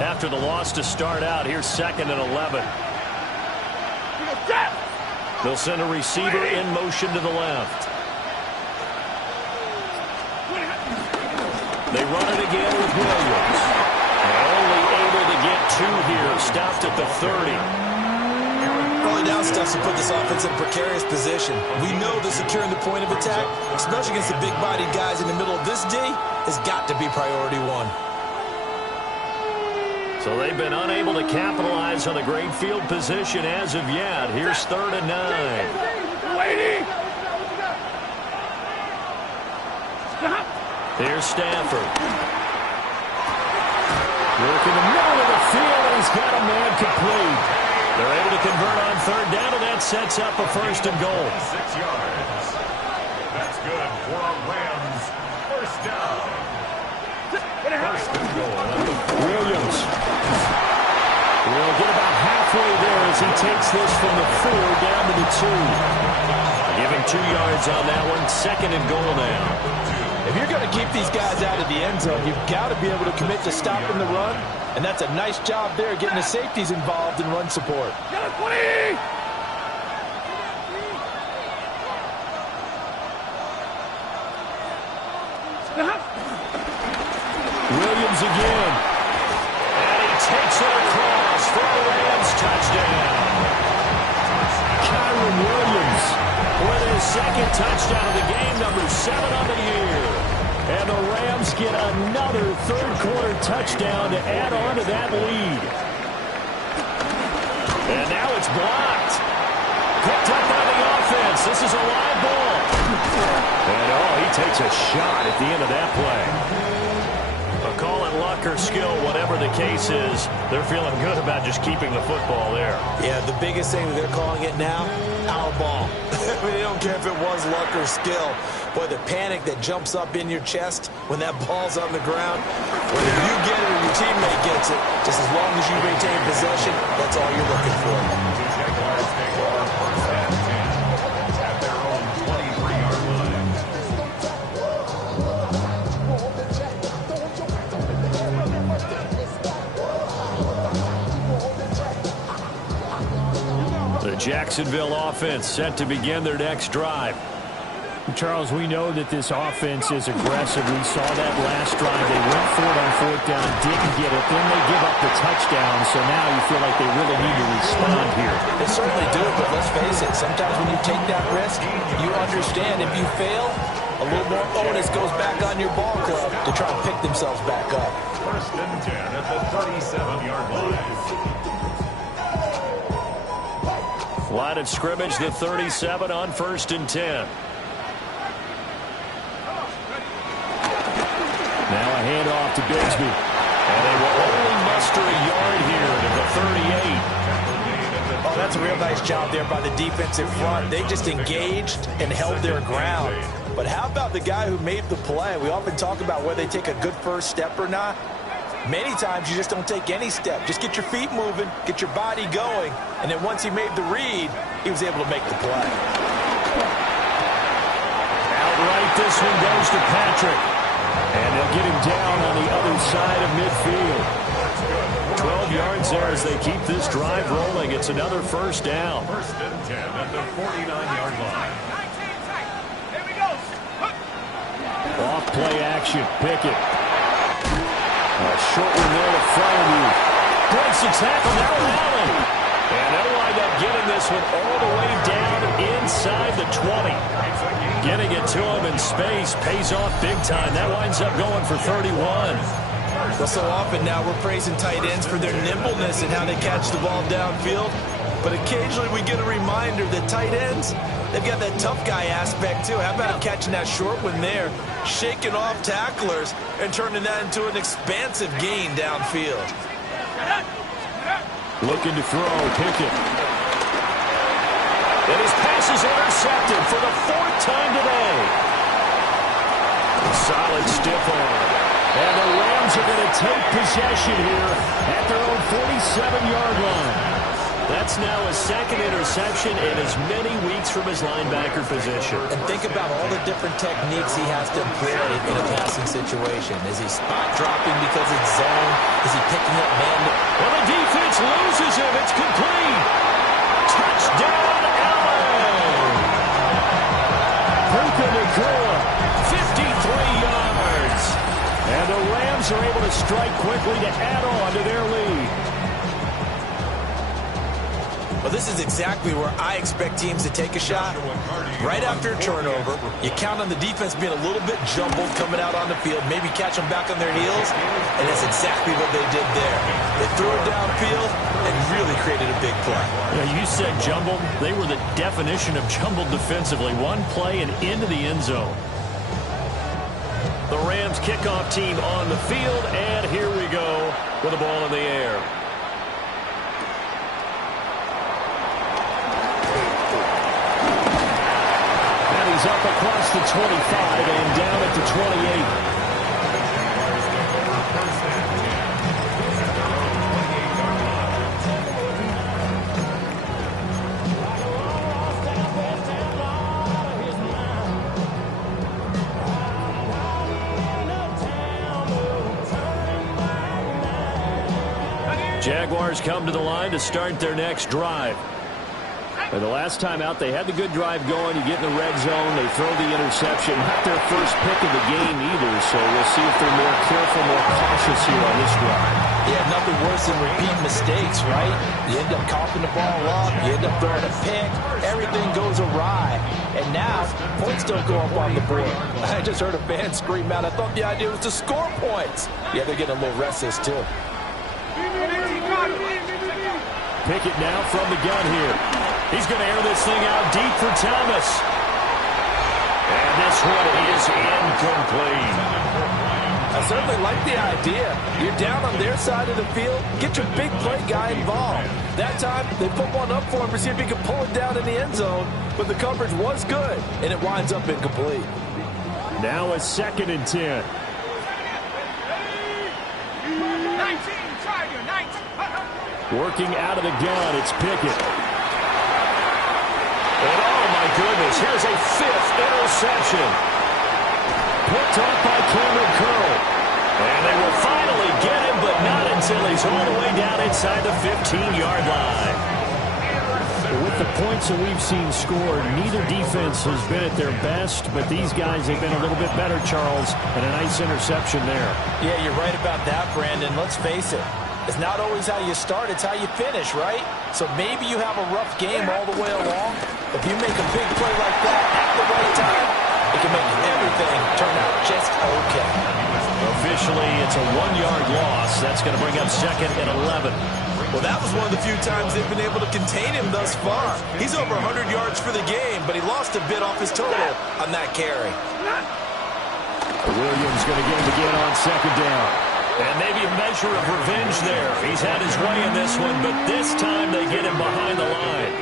After the loss to start out, here's 2nd and 11. They'll send a receiver in motion to the left. They run it again with Williams. Only able to get 2 here. Stopped at the 30. Early down stuff to put this offense in a precarious position. We know that securing the point of attack, especially against the big-bodied guys in the middle of this D, has got to be priority 1. So they've been unable to capitalize on the great field position as of yet. Here's 3rd and 9. Here's Stafford. Work in the middle of the field, and he's got a man complete. They're able to convert on 3rd down, and that sets up a 1st and goal. 6 yards. That's good for a Rams 1st down. 1st and goal. Williams will get about halfway there as he takes this from the 4 down to the 2. Give him 2 yards on that one. 2nd and goal now. If you're going to keep these guys out of the end zone, you've got to be able to commit to stopping the run, and that's a nice job there getting the safeties involved in run support. Williams again. And he takes it across for a Rams touchdown. Kyron Williams with his 2nd touchdown of the game, number 7 on the year. And the Rams get another 3rd quarter touchdown to add on to that lead. And now it's blocked. Picked up by the offense. This is a live ball. And he takes a shot at the end of that play. Call it luck or skill, whatever the case is, they're feeling good about just keeping the football there. Yeah, the biggest thing that they're calling it now, our ball. I mean, they don't care if it was luck or skill. Boy, the panic that jumps up in your chest when that ball's on the ground, whether you get it or your teammate gets it, just as long as you maintain possession, that's all you're looking for. Jaguars take over 1st and 10 at their own 23-yard line. The Jacksonville offense set to begin their next drive. Charles, we know that this offense is aggressive. We saw that last drive. They went for it on 4th down, didn't get it. Then they give up the touchdown, so now you feel like they really need to respond here. They certainly do, but let's face it, sometimes when you take that risk, you understand if you fail, a little more onus goes back on your ball club to try and pick themselves back up. 1st and 10 at the 37-yard line. Line of scrimmage, the 37 on 1st and 10. Now a handoff to Bigsby. And they will only muster a yard here to the 38. Oh, that's a real nice job there by the defensive front. They just engaged and held their ground. But how about the guy who made the play? We often talk about whether they take a good first step or not. Many times you just don't take any step. Just get your feet moving, get your body going, and then once he made the read, he was able to make the play. Outright, this one goes to Patrick. And they'll get him down on the other side of midfield. 12 12 yards there as they keep this drive rolling. It's another first down. First and 10 at the 49-yard line. Off play action. Pickett. A short one there in front of you. Breaks the tackle. Now Allen. And they'll wind up getting this one all the way down inside the 20. Getting it to him in space pays off big time. That winds up going for 31. Well, so often now we're praising tight ends for their nimbleness and how they catch the ball downfield. But occasionally we get a reminder that tight ends, they've got that tough guy aspect too. How about catching that short one there, shaking off tacklers, and turning that into an expansive gain downfield. Looking to throw, Pickett. And his pass is intercepted for the 4th time today. Solid stiff arm. And the Rams are going to take possession here at their own 47-yard line. That's now his 2nd interception in as many weeks from his linebacker position. And think about all the different techniques he has to employ in a passing situation. Is he spot dropping because it's zone? Is he picking up man? Well, the defense loses him. It's complete. Touchdown, Allen. Puka Nacua, 53 yards. And the Rams are able to strike quickly to add on to their lead. Well, this is exactly where I expect teams to take a shot. Right after a turnover, you count on the defense being a little bit jumbled coming out on the field, maybe catch them back on their heels, and that's exactly what they did there. They threw it downfield and really created a big play. Yeah, you said jumbled. They were the definition of jumbled defensively. One play and into the end zone. The Rams kickoff team on the field, and here we go with the ball in the air. He's up across the 25 and down at the 28. Jaguars come to the line to start their next drive. And the last time out, they had the good drive going. You get in the red zone, they throw the interception. Not their first pick of the game either, so we'll see if they're more careful, more cautious here on this drive. Yeah, nothing worse than repeat mistakes, right? You end up coughing the ball up, you end up throwing a pick, everything goes awry. And now, points don't go up on the board. I just heard a fan scream out, I thought the idea was to score points. Yeah, they're getting a little restless, too. Pickett now from the gun here. He's going to air this thing out deep for Thomas. And this one is incomplete. I certainly like the idea. You're down on their side of the field. Get your big play guy involved. That time, they put one up for him to see if he could pull it down in the end zone. But the coverage was good, and it winds up incomplete. Now a 2nd and 10. 19, Tiger, 19. Working out of the gun, it's Pickett. And oh my goodness, here's a 5th interception. Picked off by Cameron Curl. And they will finally get him, but not until he's all the way down inside the 15-yard line. With the points that we've seen scored, neither defense has been at their best, but these guys have been a little bit better, Charles, and a nice interception there. Yeah, you're right about that, Brandon. Let's face it. It's not always how you start, it's how you finish, right? So maybe you have a rough game all the way along. If you make a big play like that at the right time, it can make everything turn out just okay. Officially, it's a 1-yard loss. That's going to bring up 2nd and 11. Well, that was one of the few times they've been able to contain him thus far. He's over 100 yards for the game, but he lost a bit off his total on that carry. Williams going to get him again on 2nd down. And maybe a measure of revenge there. He's had his way in this one, but this time they get him behind the line.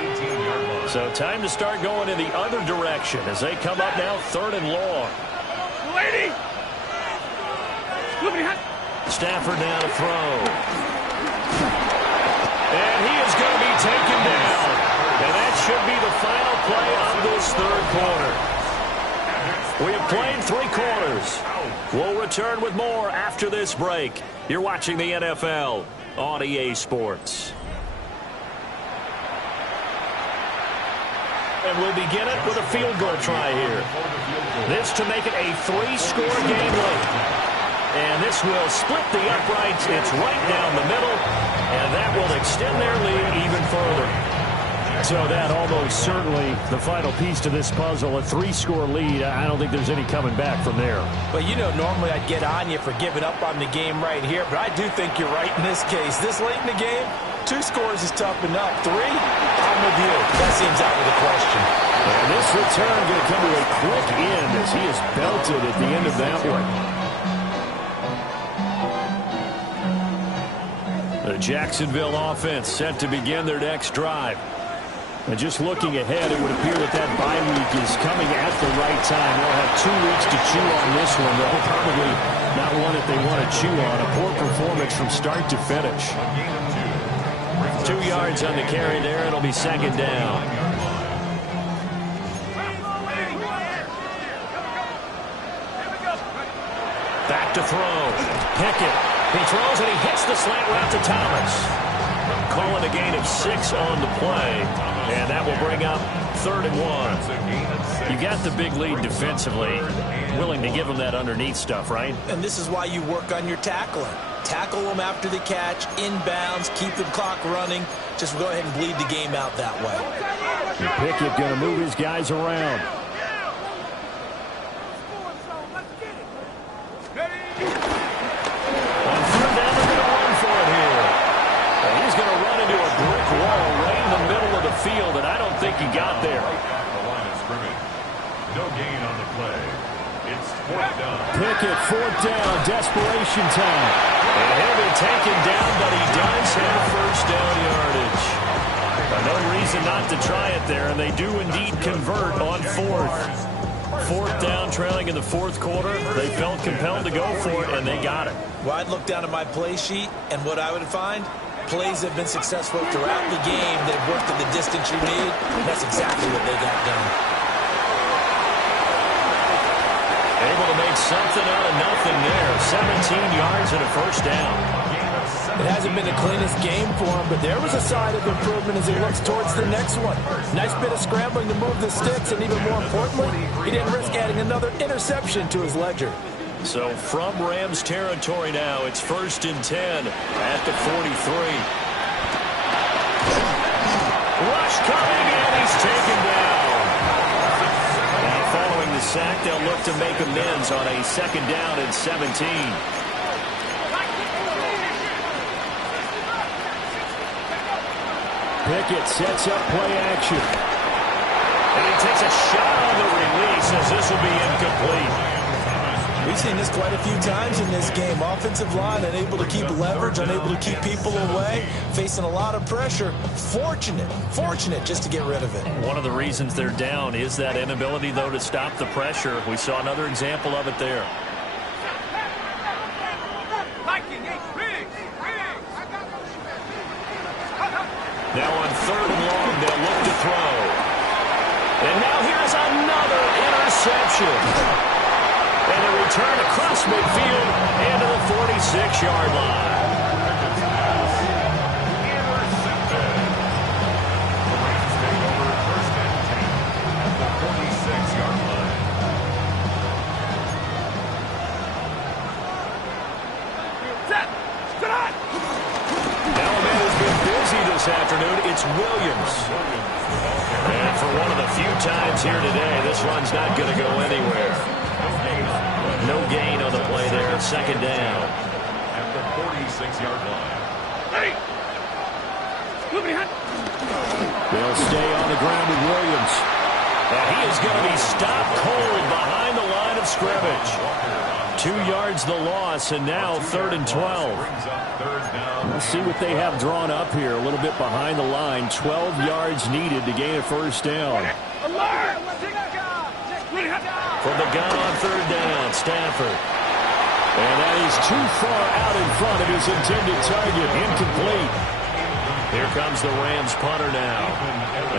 So time to start going in the other direction as they come up now 3rd and long. Lady! Stafford now to throw. And he is going to be taken down. And that should be the final play of this 3rd quarter. We have played 3 quarters. We'll return with more after this break. You're watching the NFL on EA Sports. And we'll begin it with a field goal try here. This to make it a 3-score game late. And this will split the uprights. It's right down the middle. And that will extend their lead even further. So that almost certainly the final piece to this puzzle, a 3-score lead. I don't think there's any coming back from there. But, you know, normally I'd get on you for giving up on the game right here, but I do think you're right in this case. This late in the game, 2 scores is tough enough. 3, I'm with you. That seems out of the question. And this return going to come to a quick end as he is belted at the end of that one. The Jacksonville offense set to begin their next drive. And just looking ahead, it would appear that that bye week is coming at the right time. They'll have 2 weeks to chew on this one, though probably not one that they want to chew on. A poor performance from start to finish. 2 yards on the carry there. It'll be second down. Back to throw. Pickett. He throws and he hits the slant route to Thomas. Calling a gain of 6 on the play. And that will bring up 3rd and 1. You got the big lead defensively. Willing to give them that underneath stuff, right? And this is why you work on your tackling. Tackle them after the catch, inbounds, keep the clock running. Just go ahead and bleed the game out that way. And Pickett going to move his guys around. On 3rd down, they're going to run for it here. And he's going to run into a brick wall right in the middle of the field, and I don't think he got there. The line of scrimmage. No gain on the play. It's 4th down. Pickett, 4th down, desperation time. And he'll be taken down, but he does have 1st down yardage. No reason not to try it there, and they do indeed convert on 4th. 4th down, trailing in the 4th quarter. They felt compelled to go for it, and they got it. Well, I'd look down at my play sheet, and what I would find, plays have been successful throughout the game. They've worked at the distance you need, and that's exactly what they got done. Able to make something out of nothing there. 17 yards and a 1st down. It hasn't been the cleanest game for him, but there was a side of improvement as he looks towards the next one. Nice bit of scrambling to move the sticks, and even more importantly, he didn't risk adding another interception to his ledger. So from Rams territory now, it's 1st and 10 at the 43. Rush coming, and he's taken down. Now following the sack, they'll look to make amends on a 2nd down and 17. Pickett sets up play action. And he takes a shot on the release as this will be incomplete. We've seen this quite a few times in this game. Offensive line unable to keep leverage, unable to keep people away, facing a lot of pressure. Fortunate just to get rid of it. One of the reasons they're down is that inability, though, to stop the pressure. We saw another example of it there. Now on 3rd and long, they'll look to throw. And now here's another interception. And a return across midfield and to the 46-yard line. Intercepted. The Rams take over 1st and 10 at the 46-yard line. Now a man who's been busy this afternoon, it's Williams. And for one of the few times here today, this run's not going to go anywhere. No gain on the play there. 2nd down. At the 46-yard line. They'll stay on the ground with Williams. And he is going to be stopped cold behind the line of scrimmage. 2 yards the loss, and now 3rd and 12. Brings up 3rd down. Let's see what they have drawn up here. A little bit behind the line. 12 yards needed to gain a 1st down. From the gun on 3rd down, Stafford. And that is too far out in front of his intended target. Incomplete. Here comes the Rams punter now,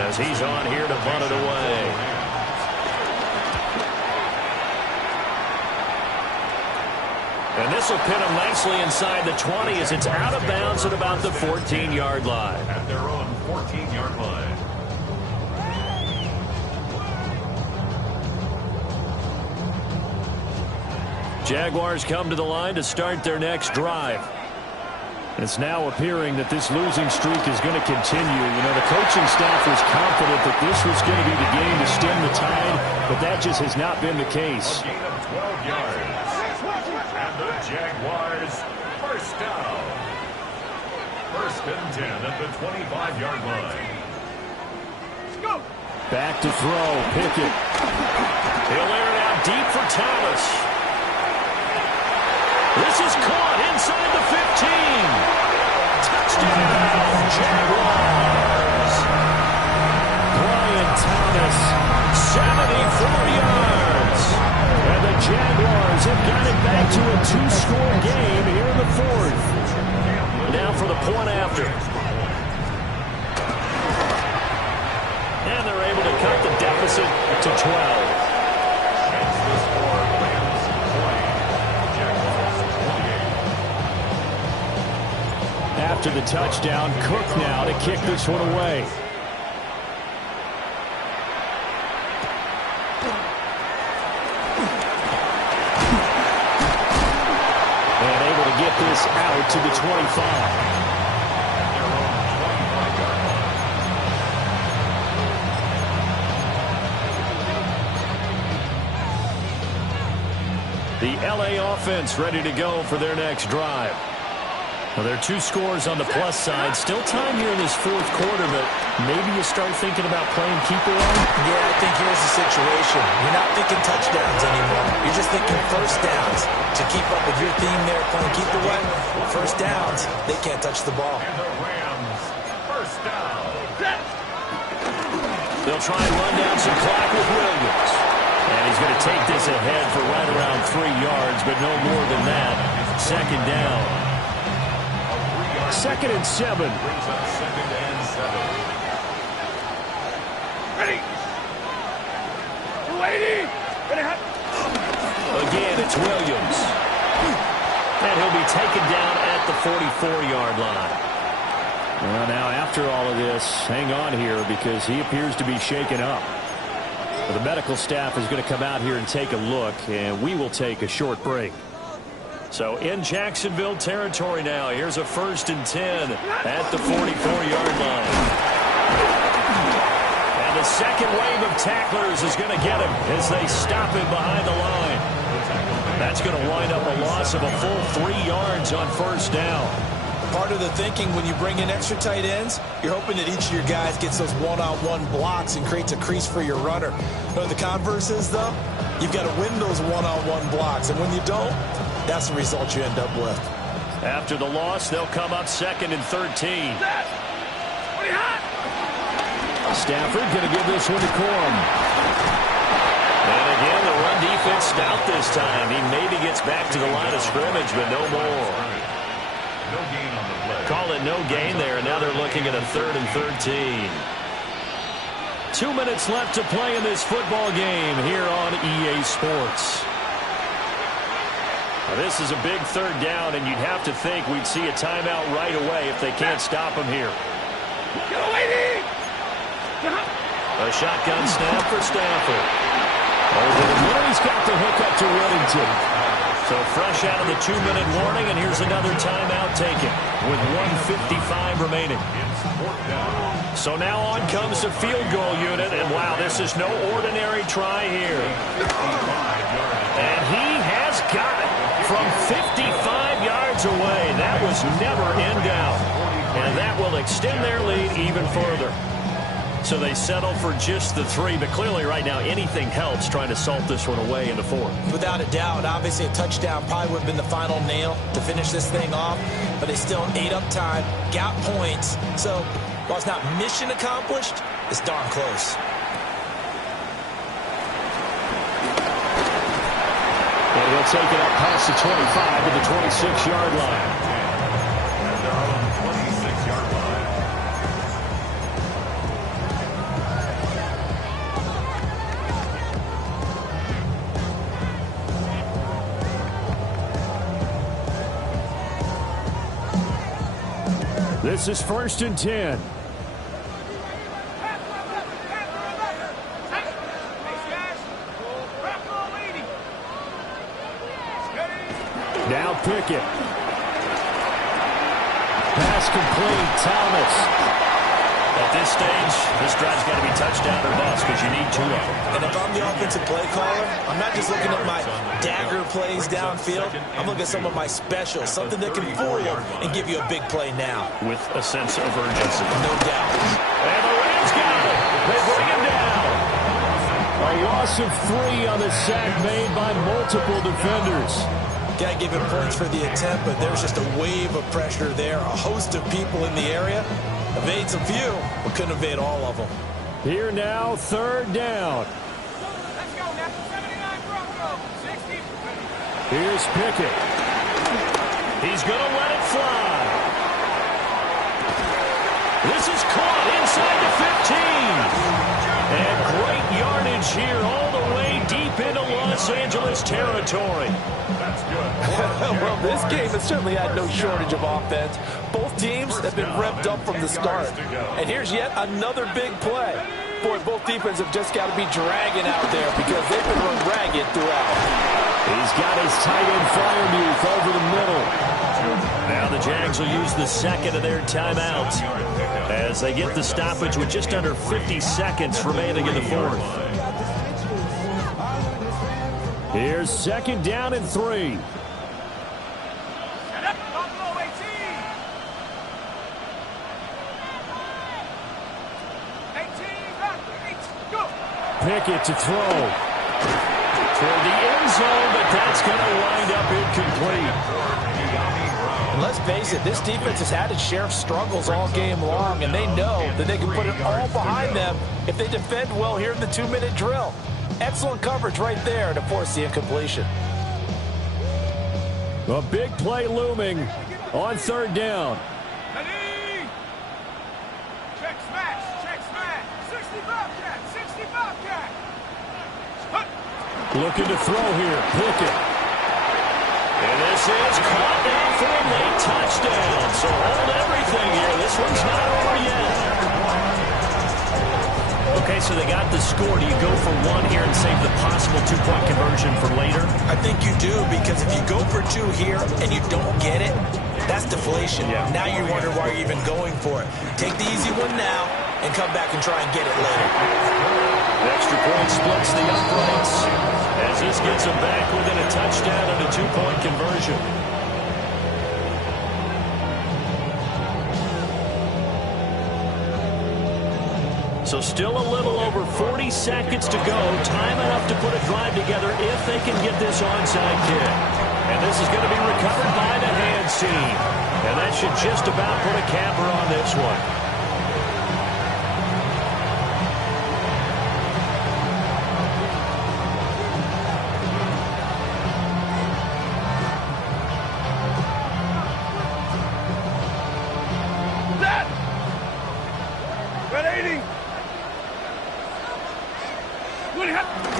as he's on here to punt it away. And this will pin them nicely inside the 20 as it's out of bounds at about the 14-yard line. At their own 14-yard line. Jaguars come to the line to start their next drive. It's now appearing that this losing streak is going to continue. You know, the coaching staff was confident that this was going to be the game to stem the tide, but that just has not been the case. A gain of 12 yards. And the Jaguars first down. First and 10 at the 25-yard line. Back to throw. Pickett. He'll air it out deep for Thomas. This is caught inside the 15. Touchdown, Jaguars. Brian Thomas, 74 yards. And the Jaguars have got it back to a two-score game here in the fourth. Now for the point after. And they're able to cut the deficit to 12. After the touchdown, Cook now to kick this one away. And able to get this out to the 25. The LA offense ready to go for their next drive. Well, there are two scores on the plus side. Still time here in this fourth quarter, but maybe you start thinking about playing keeper on? Yeah, I think here's the situation. You're not thinking touchdowns anymore. You're just thinking first downs. To keep up with your theme there, playing keeper one, first downs, they can't touch the ball. And the Rams, first down. They'll try and run down some clock with Williams. And he's going to take this ahead for right around 3 yards, but no more than that. Second down. Second and 7. Brings up second and 7. Ready. Lady. Again, it's Williams. And he'll be taken down at the 44-yard line. Well, now after all of this, hang on here because he appears to be shaken up. The medical staff is going to come out here and take a look, and we will take a short break. So in Jacksonville territory now, here's a first and 10 at the 44-yard line. And the second wave of tacklers is going to get him as they stop him behind the line. That's going to wind up a loss of a full 3 yards on first down. Part of the thinking when you bring in extra tight ends, you're hoping that each of your guys gets those one-on-one blocks and creates a crease for your runner. You know what the converse is, though? You've got to win those one-on-one blocks, and when you don't, that's the result you end up with. After the loss, they'll come up second and 13. Stafford going to give this one to Corum. And again, the run defense stout this time. He maybe gets back to the line of scrimmage, but no more. No gain on the play. Call it no gain there, and now they're looking at a third and 13. 2 minutes left to play in this football game here on EA Sports. Now, this is a big third down, and you'd have to think we'd see a timeout right away if they can't stop him here. A shotgun snap for Stafford. Over the middle, he's got the hook up to Whittington. So fresh out of the 2-minute warning, and here's another timeout taken with 1:55 remaining. So now on comes the field goal unit, and wow, this is no ordinary try here. And he has got it from 55 yards away. That was never in doubt. And that will extend their lead even further. So they settle for just the 3, but clearly right now anything helps trying to salt this one away in the 4th. Without a doubt, obviously a touchdown probably would have been the final nail to finish this thing off, but they still ate up time, got points. So while it's not mission accomplished, it's darn close. And he'll take it up past the 25 to the 26-yard line. At their own 26-yard line. This is 1st and 10. Now Pickett. Pass complete. Thomas. At this stage, this drive's got to be touchdown or bust because you need 2 of them. And if I'm the offensive play caller, I'm not just looking at my dagger plays downfield. I'm looking at some of my specials, something that can fool you and give you a big play now. With a sense of urgency. No doubt. And the Rams got it. They bring him down. A loss of 3 on the sack made by multiple defenders. Got to give him points for the attempt, but there's just a wave of pressure there. A host of people in the area. Evades a few, but couldn't evade all of them. Here now, 3rd down. Let's go now. 79 Broncos. 60. Here's Pickett. He's going to let it fly. This is caught inside the 15. And great yardage here all the way deep into Los Angeles territory. That's good. Well, this game has certainly had no shortage of offense. Both teams have been revved up from the start. And here's yet another big play. Boy, both defenses have just got to be dragging out there because they've been run ragged throughout. He's got his tight end Freiermuth over the middle. Now the Jags will use the second of their timeouts as they get the stoppage with just under 50 seconds remaining in the 4th. Here's 2nd down and 3. Pickett to throw. Toward the end zone, but that's going to wind up incomplete. And let's face it, this defense has had its share of struggles all game long, and they know that they can put it all behind them if they defend well here in the 2-minute drill. Excellent coverage right there to force the incompletion. A big play looming on 3rd down. Check smash. Check smash. 65 cat. 65 cat. Looking to throw here. Pickett. And this is caught down for a late touchdown. So hold everything here. This one's not over yet. Okay, so they got the score. Do you go for 1 here and save the possible 2-point conversion for later? I think you do, because if you go for 2 here and you don't get it, that's deflation. Yeah. Now you wonder why you're even going for it. Take the easy one now and come back and try and get it later. The extra point splits the uprights as this gets them back within a touchdown and a 2-point conversion. So still a little over 40 seconds to go. Time enough to put a drive together if they can get this onside kick. And this is going to be recovered by the hands team. And that should just about put a capper on this one.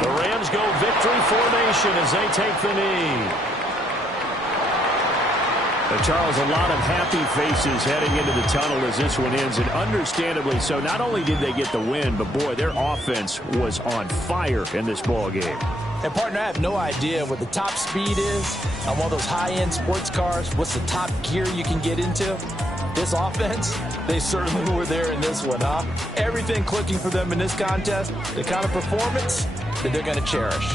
The Rams go victory formation as they take the knee. Charles, a lot of happy faces heading into the tunnel as this one ends, and understandably so. Not only did they get the win, but boy, their offense was on fire in this ball game. And partner, I have no idea what the top speed is on one of those high-end sports cars. What's the top gear you can get into? This offense, they certainly were there in this one, huh? Everything clicking for them in this contest, the kind of performance that they're going to cherish.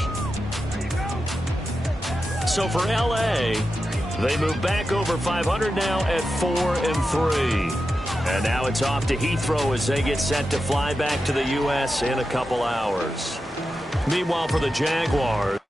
So for L.A., they move back over 500 now at 4-3. And now it's off to Heathrow as they get set to fly back to the U.S. in a couple hours. Meanwhile, for the Jaguars,